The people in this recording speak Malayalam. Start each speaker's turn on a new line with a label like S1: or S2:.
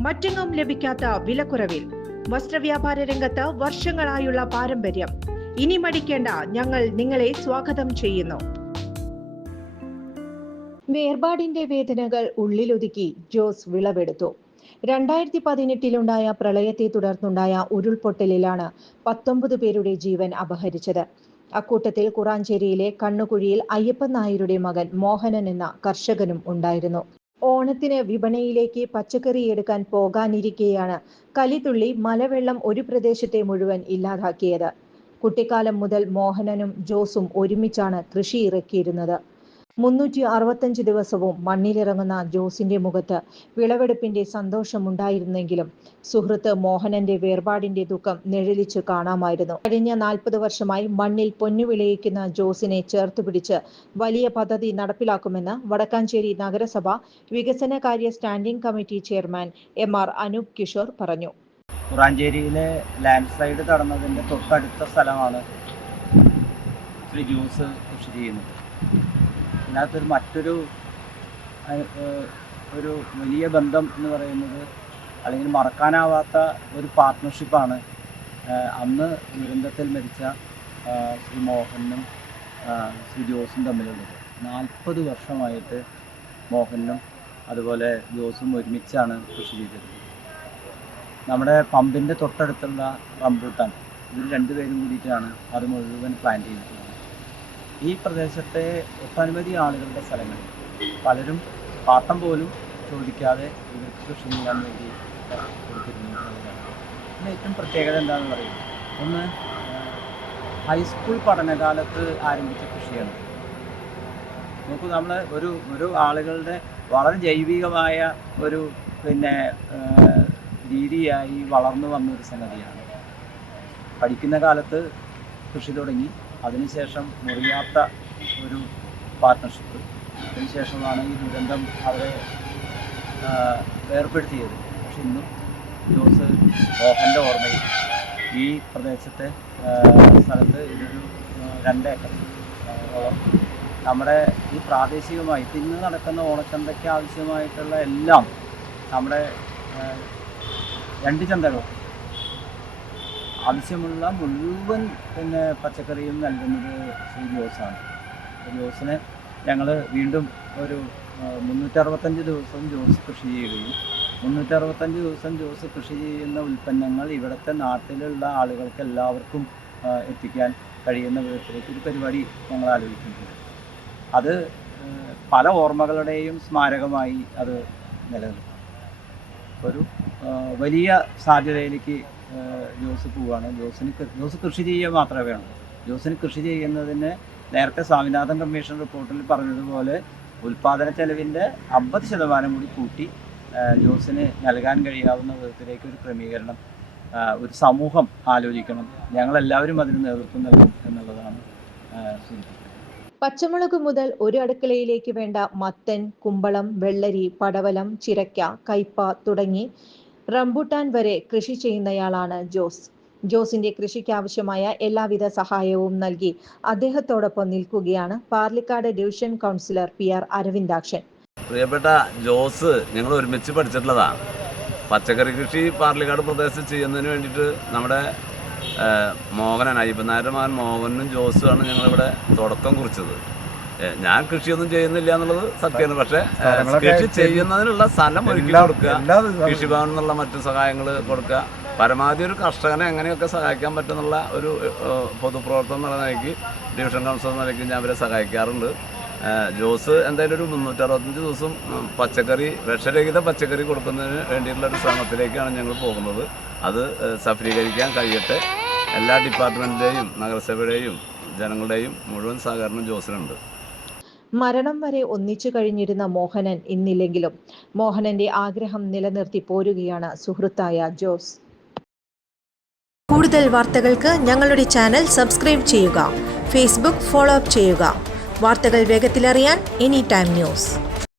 S1: മറ്റെങ്ങും ലഭിക്കാത്ത വിലക്കുറവിൽ. വസ്ത്രവ്യാപാര രംഗത്ത് വർഷങ്ങളായുള്ള പാരമ്പര്യം. ഇനി മടിക്കേണ്ട ഞങ്ങൾ നിങ്ങളെ സ്വാഗതം ചെയ്യുന്നു. വേർപാടിന്റെ വേദനകൾ ഉള്ളിലൊതുക്കി ജോസ് വിളവെടുത്തു. രണ്ടായിരത്തി പതിനെട്ടിലുണ്ടായ പ്രളയത്തെ തുടർന്നുണ്ടായ ഉരുൾപൊട്ടലിലാണ് പത്തൊമ്പത് പേരുടെ ജീവൻ അപഹരിച്ചത്. അക്കൂട്ടത്തിൽ കുറാഞ്ചേരിയിലെ കണ്ണുകുഴിയിൽ അയ്യപ്പൻ നായരുടെ മകൻ മോഹനൻ എന്ന കർഷകനും ഉണ്ടായിരുന്നു. ഓണത്തിന് വിപണിയിലേക്ക് പച്ചക്കറി എടുക്കാൻ പോകാനിരിക്കെയാണ് കലിതുള്ളി മലവെള്ളം ഒരു പ്രദേശത്തെ മുഴുവൻ ഇല്ലാതാക്കിയത്. കുട്ടിക്കാലം മുതൽ മോഹനനും ജോസും ഒരുമിച്ചാണ് കൃഷി ഇറക്കിയിരുന്നത്. മുന്നൂറ്റി അറുപത്തഞ്ച് ദിവസവും മണ്ണിലിറങ്ങുന്ന ജോസിന്റെ മുഖത്ത് വിളവെടുപ്പിന്റെ സന്തോഷമുണ്ടായിരുന്നെങ്കിലും സുഹൃത്ത് മോഹനന്റെ വേർപാടിന്റെ ദുഃഖം നിഴലിച്ചു കാണാമായിരുന്നു. കഴിഞ്ഞ നാൽപ്പത് വർഷമായി മണ്ണിൽ പൊന്നു വിളയിക്കുന്ന ജോസിനെ ചേർത്തുപിടിച്ച് വലിയ പദ്ധതി നടപ്പിലാക്കുമെന്ന് വടക്കാഞ്ചേരി നഗരസഭ വികസനകാര്യ standing committee chairman M R Anoop Kishore പറഞ്ഞു.
S2: കുറാഞ്ചേരിയിലെ ലാൻഡ് സ്ലൈഡ് തൊട്ടടുത്ത സ്ഥലമാണ് ശ്രീ ജ്യൂസ് കൃഷി ചെയ്യുന്നത്. ഇതിനകത്തൊരു മറ്റൊരു ഒരു വലിയ ബന്ധം എന്ന് പറയുന്നത് അല്ലെങ്കിൽ മറക്കാനാവാത്ത ഒരു പാർട്ട്ണർഷിപ്പാണ്. അന്ന് ദുരന്തത്തിൽ മരിച്ച ശ്രീ മോഹനും ശ്രീ ജോസും തമ്മിലുള്ളത്. നാൽപ്പത് വർഷമായിട്ട് മോഹനും അതുപോലെ ജോസും ഒരുമിച്ചാണ് കൃഷി ചെയ്തത്. നമ്മുടെ പമ്പിന്റെ തൊട്ടടുത്തുള്ള റംബൂട്ടാൻ. ഇവർ രണ്ടുപേരും കൂടിയിട്ടാണ് അത് മുഴുവൻ പ്ലാൻ ചെയ്തിട്ടുള്ളത്. ഈ പ്രദേശത്തെ ഒട്ടനവധി ആളുകളുടെ സ്ഥലങ്ങളിൽ പലരും പാട്ടം പോലും ചോദിക്കാതെ ഇവർക്ക് കൃഷി ചെയ്യാൻ വേണ്ടി കൊടുത്തിരുന്നു. പിന്നെ ഏറ്റവും പ്രത്യേകത എന്താണെന്ന് പറയുന്നത് ഒന്ന് ഹൈസ്കൂൾ പഠനകാലത്ത് ആരംഭിച്ച കൃഷിയാണ്. നോക്കൂ നമ്മൾ ഒരു ഒരു ആളുകളുടെ വളരെ ജൈവികമായ ഒരു പിന്നെ രീതിയായി വളർന്നു വന്നൊരു സംഗതിയാണ്. പഠിക്കുന്ന കാലത്ത് കൃഷി തുടങ്ങി അതിനുശേഷം മുറിയാത്ത ഒരു പാർട്ട്ണർഷിപ്പ് അതിനുശേഷമാണ് ഈ ദുരന്തം അവരെ ഏർപ്പെടുത്തിയത് പക്ഷെ ഇന്നും ജോസ് മോഹന്റെ ഓർമ്മയിൽ ഈ പ്രദേശത്തെ സ്ഥലത്ത് ഇതൊരു രണ്ടേക്കർ ഓളം. നമ്മുടെ ഈ പ്രാദേശികമായി ഇന്ന് നടക്കുന്ന ഓണച്ചന്തയ്ക്ക് ആവശ്യമായിട്ടുള്ള എല്ലാം നമ്മുടെ രണ്ട് ചന്തകളും ആവശ്യമുള്ള മുഴുവൻ പിന്നെ പച്ചക്കറിയും നൽകുന്നത് ശ്രീ ജോസാണ്. ജോസിനെ ഞങ്ങൾ വീണ്ടും ഒരു മുന്നൂറ്ററുപത്തഞ്ച് ദിവസം ജോസ് കൃഷി ചെയ്യുകയും മുന്നൂറ്ററുപത്തഞ്ച് ദിവസം ജോസ് കൃഷി ചെയ്യുന്ന ഉൽപ്പന്നങ്ങൾ ഇവിടുത്തെ നാട്ടിലുള്ള ആളുകൾക്ക് എല്ലാവർക്കും എത്തിക്കാൻ കഴിയുന്ന വിധത്തിലേക്ക് ഒരു പരിപാടി ഞങ്ങൾ ആലോചിക്കുന്നുണ്ട്. അത് പല ഓർമ്മകളുടെയും സ്മാരകമായി അത് നിലനിൽക്കും. ഒരു വലിയ സാധ്യതയിലേക്ക് ജോസ് പോവുകയാണ് ജോസിന് ജോസ് കൃഷി ചെയ്യുക മാത്രമേ വേണം. ജോസിന് കൃഷി ചെയ്യുന്നതിന് നേരത്തെ സ്വാമിനാഥൻ കമ്മീഷൻ റിപ്പോർട്ടിൽ പറഞ്ഞതുപോലെ ഉൽപാദന ചെലവിന്റെ അമ്പത് ശതമാനം കൂടി കൂട്ടി ജോസിന് നൽകാൻ കഴിയാവുന്ന വിധത്തിലേക്ക് ഒരു ക്രമീകരണം ഒരു സമൂഹം ആലോചിക്കണം. ഞങ്ങളെല്ലാവരും അതിന് നേതൃത്വം നൽകും എന്നുള്ളതാണ്
S1: പച്ചമുളക് മുതൽ ഒരു അടുക്കളയിലേക്ക് വേണ്ട മത്തൻ കുമ്പളം വെള്ളരി പടവലം ചിരക്ക കയ്പ തുടങ്ങി റംബുട്ടാൻ വരെ കൃഷി ചെയ്യുന്നയാളാണ് ജോസ്. ജോസിന്റെ കൃഷിക്ക് ആവശ്യമായ എല്ലാവിധ സഹായവും നൽകി അദ്ദേഹത്തോടൊപ്പം നിൽക്കുകയാണ് Parlikkad division councillor P R Aravindakshan.
S3: പ്രിയപ്പെട്ട ജോസ് ഞങ്ങൾ ഒരുമിച്ച് പഠിച്ചിട്ടുള്ളതാണ്. പച്ചക്കറി കൃഷി പാർലിക്കാട് പ്രദേശത്ത് ചെയ്യുന്നതിന് വേണ്ടിയിട്ട് നമ്മുടെ മോഹനൻ അയ്യപ്പനായരുടെ മകൻ മോഹനും ജോസുമാണ് ഞങ്ങളിവിടെ തുടക്കം കുറിച്ചത്. ഞാൻ കൃഷിയൊന്നും ചെയ്യുന്നില്ല എന്നുള്ളത് സത്യമാണ്. പക്ഷേ കൃഷി ചെയ്യുന്നതിനുള്ള സ്ഥലം ഒരുക്കി കൊടുക്കുക കൃഷിഭവൻ എന്നുള്ള മറ്റു സഹായങ്ങൾ കൊടുക്കുക. പരമാവധി ഒരു കർഷകനെ എങ്ങനെയൊക്കെ സഹായിക്കാൻ പറ്റുന്നുള്ള ഒരു പൊതുപ്രവർത്തനം എന്നുള്ള നിലയ്ക്ക് ഡിവിഷൻ കൗൺസിൽ എന്ന നിലയ്ക്ക് ഞാൻ അവരെ സഹായിക്കാറുണ്ട്. ജോസ് എന്തായാലും ഒരു മുന്നൂറ്ററുപത്തഞ്ച് ദിവസം പച്ചക്കറി വിഷരഹിത പച്ചക്കറി കൊടുക്കുന്നതിന് വേണ്ടിയിട്ടുള്ള ഒരു ശ്രമത്തിലേക്കാണ് ഞങ്ങൾ പോകുന്നത്. അത് സഫലീകരിക്കാൻ കഴിയട്ടെ. എല്ലാ ഡിപ്പാർട്ട്മെന്റിന്റെയും നഗരസഭയുടെയും ജനങ്ങളുടെയും മുഴുവൻ സഹകരണം ജോസിനുണ്ട്.
S1: മരണം വരെ ഒന്നിച്ചു കഴിഞ്ഞിരുന്ന മോഹനൻ ഇന്നില്ലെങ്കിലും മോഹനന്റെ ആഗ്രഹം നിലനിർത്തി പോരുകയാണ് സുഹൃത്തായ ജോസ്.
S4: കൂടുതൽ വാർത്തകൾക്ക് ഞങ്ങളുടെ ചാനൽ സബ്സ്ക്രൈബ് ചെയ്യുക ഫേസ്ബുക്ക് ഫോളോ അപ്പ് ചെയ്യുക. വാർത്തകൾ വേഗത്തിലറിയാൻ എനി ടൈം ന്യൂസ്.